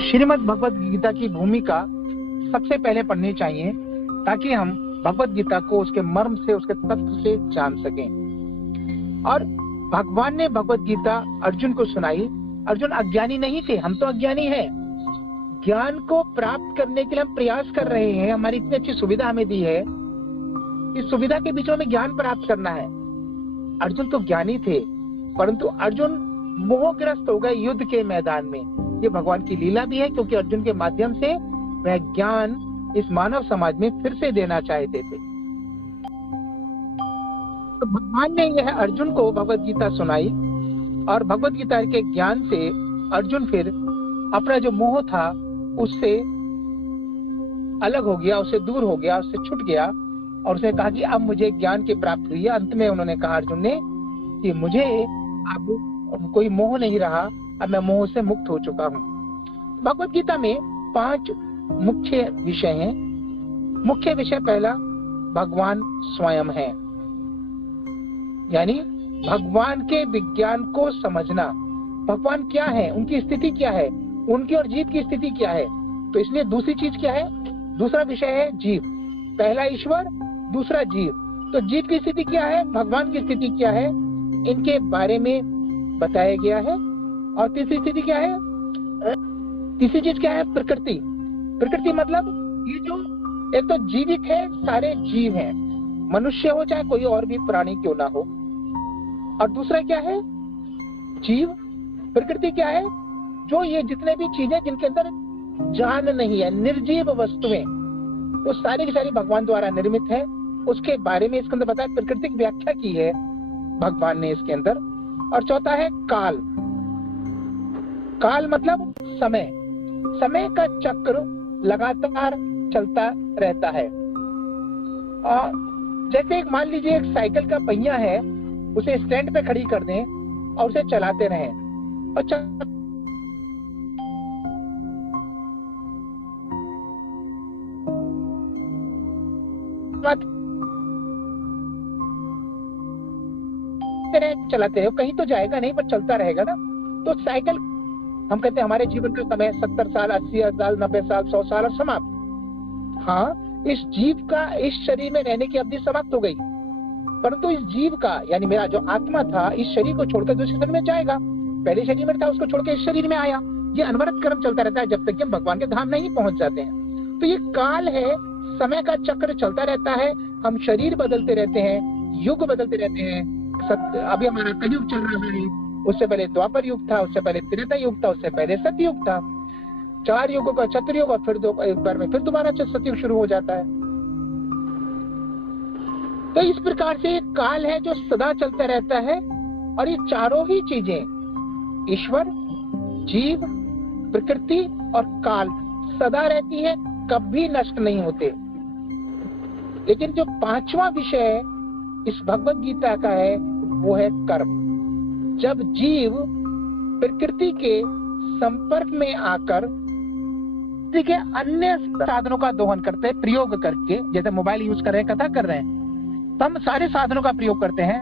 श्रीमद् भगवद गीता की भूमिका सबसे पहले पढ़नी चाहिए ताकि हम भगवद गीता को उसके मर्म से, उसके तत्व से जान सकें। और भगवान ने भगवद गीता अर्जुन को सुनाई। अर्जुन अज्ञानी नहीं थे, हम तो अज्ञानी हैं। ज्ञान को प्राप्त करने के लिए हम प्रयास कर रहे हैं। हमारी इतनी अच्छी सुविधा हमें दी है, इस सुविधा के बीच में हमें ज्ञान प्राप्त करना है। अर्जुन तो ज्ञानी थे, परंतु अर्जुन मोहग्रस्त हो गए युद्ध के मैदान में। ये भगवान की लीला भी है, क्योंकि अर्जुन के माध्यम से वह ज्ञान इस मानव समाज में फिर से देना चाहते थे। तो भगवान ने यह अर्जुन को भगवद गीता सुनाई और भगवद गीता के ज्ञान से अर्जुन फिर अपना जो मोह था उससे अलग हो गया, उससे दूर हो गया, उससे छूट गया और उसने कहा कि अब मुझे ज्ञान की प्राप्ति हुई है। अंत में उन्होंने कहा अर्जुन ने कि मुझे अब कोई मोह नहीं रहा, अब मैं मोह से मुक्त हो चुका हूँ। भगवद गीता में 5 मुख्य विषय हैं। मुख्य विषय पहला भगवान स्वयं है, यानी भगवान के विज्ञान को समझना। भगवान क्या है, उनकी स्थिति क्या है, उनकी और जीव की स्थिति क्या है। तो इसलिए दूसरी चीज क्या है, दूसरा विषय है जीव। पहला ईश्वर, दूसरा जीव। तो जीव की स्थिति क्या है, भगवान की स्थिति क्या है, इनके बारे में बताया गया है। और तीसरी स्थिति क्या है, तीसरी चीज क्या है, प्रकृति। प्रकृति मतलब ये जो एक तो जीवित है, सारे जीव हैं, मनुष्य हो चाहे कोई और भी प्राणी क्यों ना हो। और दूसरा क्या है, जीव। प्रकृति क्या है, जो ये जितने भी चीजें जिनके अंदर जान नहीं है, निर्जीव वस्तुएं, वो सारी की सारी भगवान द्वारा निर्मित है। उसके बारे में इसके अंदर बताया, प्राकृतिक व्याख्या की है भगवान ने इसके अंदर। और चौथा है काल। काल मतलब समय। समय का चक्र लगातार चलता रहता है। और जैसे एक मान लीजिए एक साइकिल का पहिया है, उसे स्टैंड पे खड़ी कर दें और उसे चलाते रहें और चलाते रहे, कहीं तो जाएगा नहीं पर चलता रहेगा ना। तो साइकिल, हम कहते हैं हमारे जीवन का समय 70 साल, 80 साल, 90 साल, 100 साल और समाप्त। हाँ, इस जीव का इस शरीर में रहने की अवधि समाप्त हो गई, परंतु इस जीव का यानी मेरा जो आत्मा था, इस शरीर को छोड़कर दूसरे शरीर में जाएगा। पहले शरीर में था, उसको छोड़कर इस शरीर में आया। ये अनवरत कर्म चलता रहता है जब तक कि हम भगवान के धाम नहीं पहुंच जाते हैं। तो ये काल है, समय का चक्र चलता रहता है। हम शरीर बदलते रहते हैं, युग बदलते रहते हैं। अभी हमारा कलयुग चल रहा है, उससे पहले द्वापर युग था, उससे पहले त्रेता युग था, उससे पहले सतयुग था। 4 युगों का चतुर्युग और फिर एक बार में फिर दोबारा सतयुग शुरू हो जाता है। तो इस प्रकार से एक काल है जो सदा चलता रहता है। और ये चारों ही चीजें, ईश्वर, जीव, प्रकृति और काल, सदा रहती है, कभी नष्ट नहीं होते। लेकिन जो 5वां विषय इस भगवद गीता का है वो है कर्म। जब जीव प्रकृति के संपर्क में आकर के अन्य साधनों का दोहन करते हैं, प्रयोग करके, जैसे मोबाइल यूज कर रहे हैं, कथा कर रहे हैं, तो हम सारे साधनों का प्रयोग करते हैं।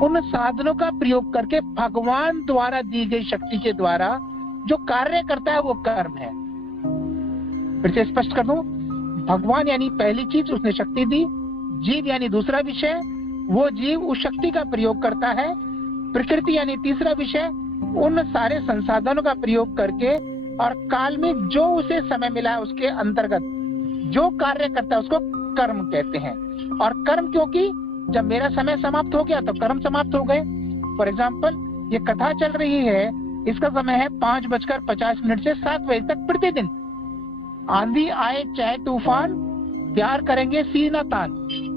उन साधनों का प्रयोग करके भगवान द्वारा दी गई शक्ति के द्वारा जो कार्य करता है वो कर्म है। फिर से स्पष्ट कर दूं, भगवान यानी पहली चीज, उसने शक्ति दी। जीव यानी दूसरा विषय, वो जीव उस शक्ति का प्रयोग करता है। प्रकृति यानी तीसरा विषय, उन सारे संसाधनों का प्रयोग करके और काल में जो उसे समय मिला है उसके अंतर्गत जो कार्य करता है उसको कर्म कहते हैं। और कर्म, क्योंकि जब मेरा समय समाप्त हो गया तो कर्म समाप्त हो गए। फॉर एग्जाम्पल, ये कथा चल रही है, इसका समय है 5:50 से 7 बजे तक प्रतिदिन। आंधी आए चाहे तूफान, प्यार करेंगे सीना तान।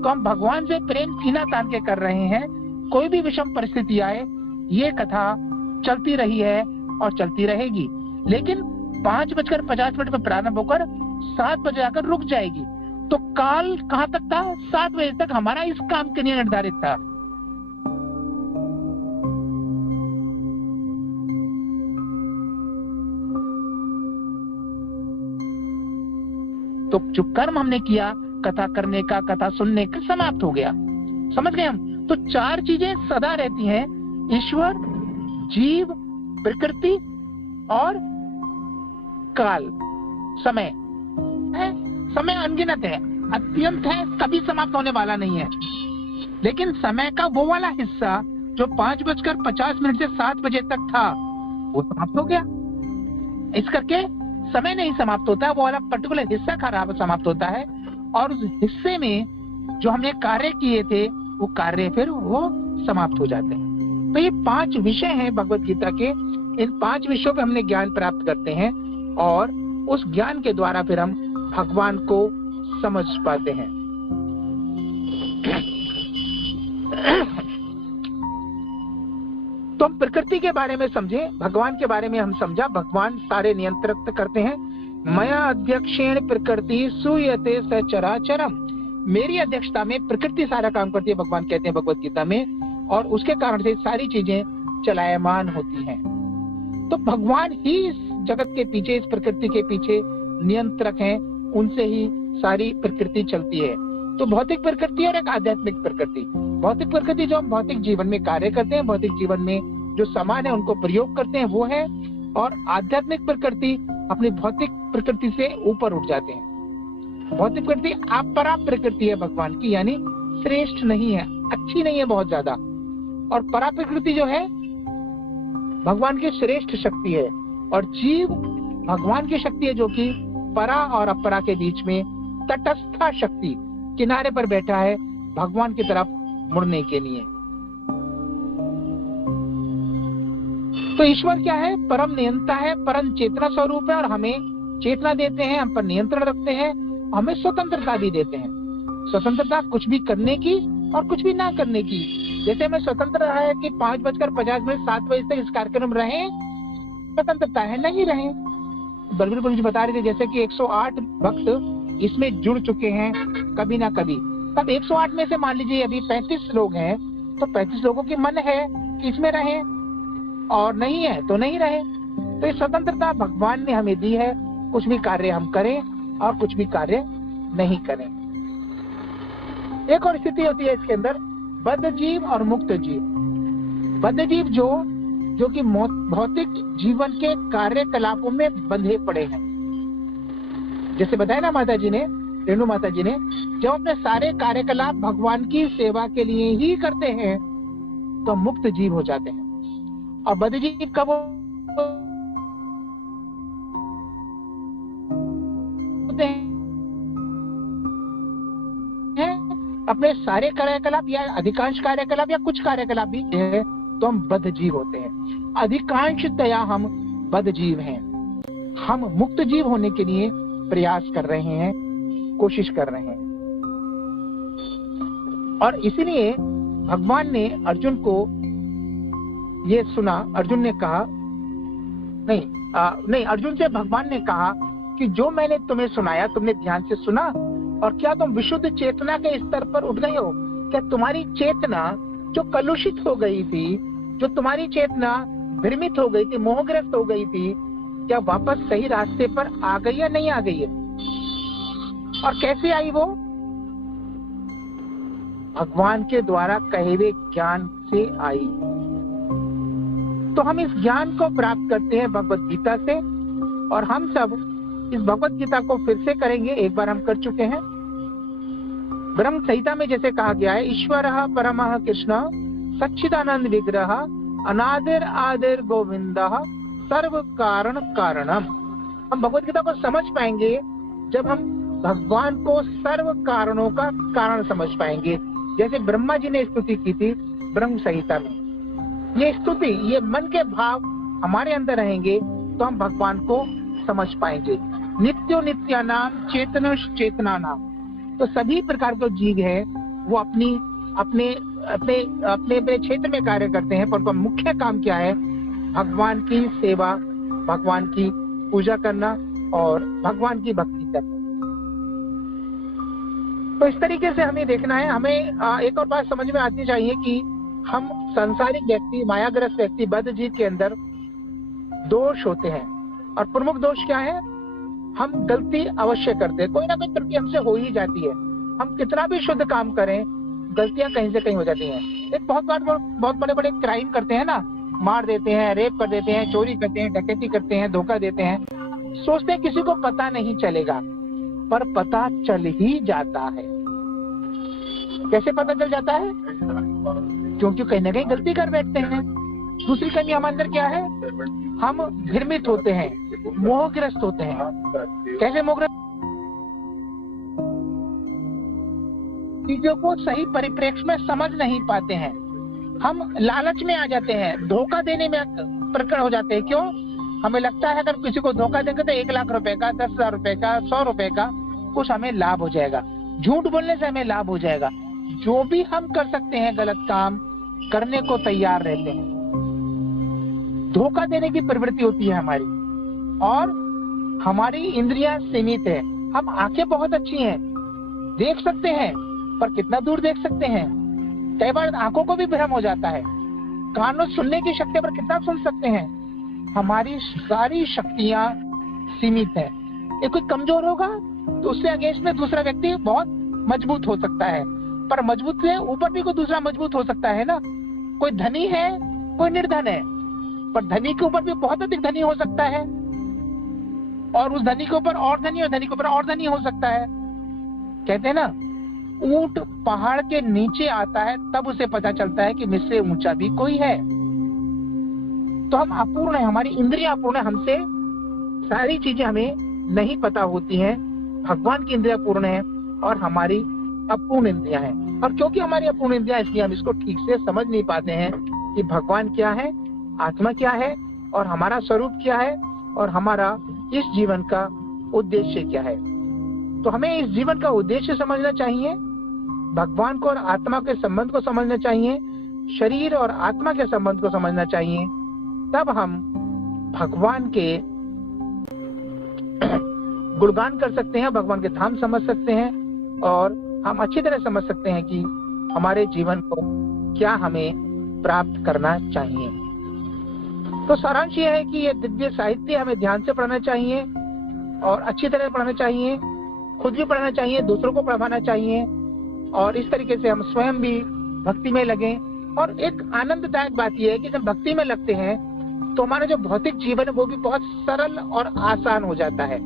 तो हम भगवान से प्रेम सीना तान के कर रहे हैं। कोई भी विषम परिस्थिति आए, ये कथा चलती रही है और चलती रहेगी। लेकिन 5:50 में प्रारंभ होकर 7 बजे आकर रुक जाएगी। तो काल कहाँ तक था, 7 बजे तक हमारा इस काम के लिए निर्धारित था। तो जो कर्म हमने किया, कथा करने का, कथा सुनने का, समाप्त हो गया। समझ गए हम? तो 4 चीजें सदा रहती हैं, ईश्वर, जीव, प्रकृति और काल, समय है, समय अनगिनत है, अत्यंत है, कभी समाप्त होने वाला नहीं है। लेकिन समय का वो वाला हिस्सा जो 5:50 से 7 बजे तक था, वो समाप्त हो गया। इस करके समय नहीं समाप्त होता, वो वाला पर्टिकुलर हिस्सा खराब समाप्त होता है, और उस हिस्से में जो हमने कार्य किए थे, वो कार्य फिर वो समाप्त हो जाते हैं। तो ये 5 विषय हैं भगवत गीता के। इन 5 विषयों पे हमने ज्ञान प्राप्त करते हैं, और उस ज्ञान के द्वारा फिर हम भगवान को समझ पाते हैं। तो हम प्रकृति के बारे में समझे, भगवान के बारे में हम समझा। भगवान सारे नियंत्रित करते हैं। मया अध्यक्षेण प्रकृति सूयते सचराचरम, मेरी अध्यक्षता में प्रकृति सारा काम करती है, भगवान कहते हैं भगवत गीता में, और उसके कारण से सारी चीजें चलायमान होती हैं। तो भगवान ही इस जगत के पीछे, इस प्रकृति के पीछे नियंत्रक हैं, उनसे ही सारी प्रकृति चलती है। तो भौतिक प्रकृति और एक आध्यात्मिक प्रकृति। भौतिक प्रकृति जो हम भौतिक जीवन में कार्य करते हैं, भौतिक जीवन में जो सामान है उनको प्रयोग करते हैं, वो है। और आध्यात्मिक प्रकृति अपनी भौतिक प्रकृति से ऊपर उठ जाते हैं। भौतिक प्रकृति अपरा प्रकृति है भगवान की, यानी श्रेष्ठ नहीं है, अच्छी नहीं है बहुत ज्यादा। और परा प्रकृति जो है भगवान की श्रेष्ठ शक्ति है, और जीव भगवान की शक्ति है जो कि परा और अपरा के बीच में तटस्थ शक्ति, किनारे पर बैठा है भगवान की तरफ मुड़ने के लिए। तो ईश्वर क्या है? परम नियंता है, परम चेतना स्वरूप है, और हमें चेतना देते हैं, हम पर नियंत्रण रखते हैं, हमें स्वतंत्रता भी देते हैं। स्वतंत्रता कुछ भी करने की और कुछ भी ना करने की। जैसे हमें स्वतंत्र है कि 5:50 7 बजे तक इस कार्यक्रम रहे, स्वतंत्रता है, नहीं रहे। बलबीर गुरु जी बता रहे थे जैसे कि 108 भक्त इसमें जुड़ चुके हैं कभी ना कभी। तब 108 में से मान लीजिए अभी 35 लोग हैं, तो 35 लोगों की मन है कि इसमें रहें, और नहीं है तो नहीं रहे। तो ये स्वतंत्रता भगवान ने हमें दी है, कुछ भी कार्य हम करें और कुछ भी कार्य नहीं करें। एक और स्थिति होती है इसके अंदर, बद्ध जीव और मुक्त जीव। बद्ध जीव जो कि भौतिक जीवन के कार्यकलापों में बंधे पड़े हैं। जैसे बताया ना माता जी ने, रेणु माता जी ने, जब अपने सारे कार्यकलाप भगवान की सेवा के लिए ही करते हैं तो मुक्त जीव हो जाते हैं। और बद्ध जीव कब होते हैं? अपने सारे कार्यकलाप या अधिकांश कार्यकलाप या कुछ कार्यकलाप भी है तो हम बद्ध जीव होते हैं। अधिकांशतया हम बद्ध जीव हैं। हम मुक्त जीव होने के लिए प्रयास कर रहे हैं, कोशिश कर रहे हैं। और इसीलिए भगवान ने अर्जुन को ये सुना, अर्जुन ने कहा अर्जुन से भगवान ने कहा कि जो मैंने तुम्हें सुनाया तुमने ध्यान से सुना, और क्या तुम विशुद्ध चेतना के स्तर पर उठ गए हो? क्या तुम्हारी चेतना जो कलुषित हो गई थी, जो तुम्हारी चेतना भ्रमित हो गई थी, मोहग्रस्त हो गई थी, क्या वापस सही रास्ते पर आ गई या नहीं आ गई है? और कैसे आई वो? भगवान के द्वारा कहे हुए ज्ञान से आई। तो हम इस ज्ञान को प्राप्त करते हैं भगवत गीता से, और हम सब इस भगवत गीता को फिर से करेंगे। एक बार हम कर चुके हैं। ब्रह्म संहिता में जैसे कहा गया है, ईश्वरः परमः कृष्ण सच्चिदानंद विग्रह अनादिर आदिर गोविंदः सर्व कारण कारणम। हम भगवत गीता को समझ पाएंगे जब हम भगवान को सर्व कारणों का कारण समझ पाएंगे। जैसे ब्रह्मा जी ने स्तुति की थी ब्रह्म संहिता में, ये स्तुति, ये मन के भाव हमारे अंदर रहेंगे तो हम भगवान को समझ पाएंगे। नित्यो नित्यानाम चेतन चेतना नाम। तो सभी प्रकार के जीव है वो अपने क्षेत्र में कार्य करते हैं, पर उनका मुख्य काम क्या है? भगवान की सेवा, भगवान की पूजा करना और भगवान की भक्ति करना। तो इस तरीके से हमें देखना है। हमें एक और बात समझ में आनी चाहिए कि हम सांसारिक व्यक्ति, मायाग्रस्त व्यक्ति, बद्ध जीव के अंदर दोष होते हैं, और प्रमुख दोष क्या है? हम गलती अवश्य करते हैं, कोई ना कोई त्रुटि हमसे हो ही जाती है। हम कितना भी शुद्ध काम करें, गलतियां कहीं से कहीं हो जाती हैं। एक बहुत बड़े बड़े क्राइम करते हैं ना, मार देते हैं, रेप कर देते हैं, चोरी करते हैं, डकैती करते हैं, धोखा देते हैं, सोचते हैं किसी को पता नहीं चलेगा, पर पता चल ही जाता है। कैसे पता चल जाता है? क्योंकि कहीं ना कहीं गलती कर बैठते हैं। दूसरी कमी हमारे अंदर क्या है? हम भ्रमित होते हैं, मोहग्रस्त होते हैं। कैसे मोहग्रस्त? चीजों को सही परिप्रेक्ष्य में समझ नहीं पाते हैं। हम लालच में आ जाते हैं, धोखा देने में प्रकट हो जाते हैं। क्यों? हमें लगता है अगर किसी को धोखा देंगे तो 1 लाख रुपए का, 10,000 रुपए का, 100 रुपए का कुछ हमें लाभ हो जाएगा। झूठ बोलने से हमें लाभ हो जाएगा। जो भी हम कर सकते हैं गलत काम करने को तैयार रहते हैं। धोखा देने की प्रवृत्ति होती है हमारी, और हमारी इंद्रियां सीमित है। हम आंखें बहुत अच्छी हैं, देख सकते हैं, पर कितना दूर देख सकते हैं? कई बार आंखों को भी भ्रम हो जाता है। कानों सुनने की शक्ति पर कितना सुन सकते हैं? हमारी सारी शक्तियां सीमित है। ये कोई कमजोर होगा तो उससे अगेंस्ट में दूसरा व्यक्ति बहुत मजबूत हो सकता है, पर मजबूत से ऊपर भी कोई दूसरा मजबूत हो सकता है ना। कोई धनी है, कोई निर्धन है, पर धनी के ऊपर भी बहुत अधिक धनी हो सकता है, और उस धनी के ऊपर और धनी, और धनी के ऊपर और धनी हो सकता है। कहते हैं ना, ऊंट पहाड़ के नीचे आता है तब उसे पता चलता है कि मुझसे ऊंचा भी कोई है। तो हम अपूर्ण है, हमारी इंद्रियां अपूर्ण है, हमसे सारी चीजें हमें नहीं पता होती हैं। भगवान की इंद्रियां पूर्ण है और हमारी अपूर्ण इंद्रियां हैं। और क्योंकि हमारी अपूर्ण इंद्रियां, इसलिए हम इसको ठीक से समझ नहीं पाते हैं कि भगवान क्या है, आत्मा क्या है, और हमारा स्वरूप क्या है, और हमारा इस जीवन का उद्देश्य क्या है। तो हमें इस जीवन का उद्देश्य समझना चाहिए, भगवान को और आत्मा के संबंध को समझना चाहिए, शरीर और आत्मा के संबंध को समझना चाहिए। तब हम भगवान के गुणगान कर सकते हैं, भगवान के धाम समझ सकते हैं, और हम अच्छी तरह समझ सकते हैं कि हमारे जीवन को क्या हमें प्राप्त करना चाहिए। तो सारांश यह है कि ये दिव्य साहित्य हमें ध्यान से पढ़ना चाहिए, और अच्छी तरह पढ़ना चाहिए, खुद भी पढ़ना चाहिए, दूसरों को पढ़ाना चाहिए, और इस तरीके से हम स्वयं भी भक्ति में लगे। और एक आनंददायक बात यह है कि जब भक्ति में लगते हैं तो हमारा जो भौतिक जीवन है वो भी बहुत सरल और आसान हो जाता है।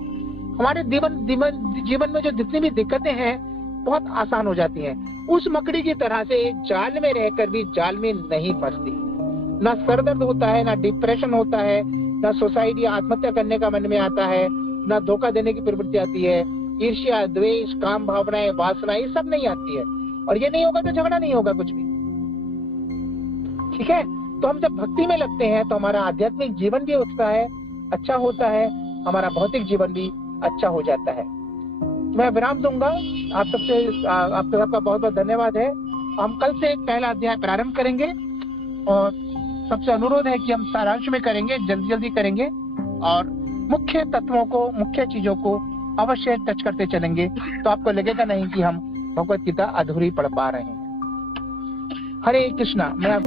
हमारे जीवन में जो जितनी भी दिक्कतें हैं बहुत आसान हो जाती हैं। उस मकड़ी की तरह से जाल में रहकर भी जाल में नहीं फंसती। ना सर दर्द होता है, ना डिप्रेशन होता है, ना सुसाइड या आत्महत्या करने का मन में आता है, ना धोखा देने की प्रवृत्ति आती है, ईर्ष्या, द्वेष, काम भावनाएं, वासना, ये सब नहीं आती है। और ये नहीं होगा तो झगड़ा नहीं होगा कुछ भी। ठीक है? तो हम जब भक्ति में लगते हैं तो हमारा आध्यात्मिक जीवन भी उठता है, अच्छा होता है, हमारा भौतिक जीवन भी अच्छा हो जाता है। मैं विराम दूंगा। आपका सबका बहुत बहुत धन्यवाद है। हम कल से एक पहला अध्याय प्रारंभ करेंगे, और सबसे अनुरोध है कि हम सारांश में करेंगे, जल्दी जल्दी करेंगे, और मुख्य तत्वों को, मुख्य चीजों को अवश्य टच करते चलेंगे, तो आपको लगेगा नहीं कि हम भगवत गीता अधूरी पढ़ पा रहे हैं। हरे कृष्णा। मैं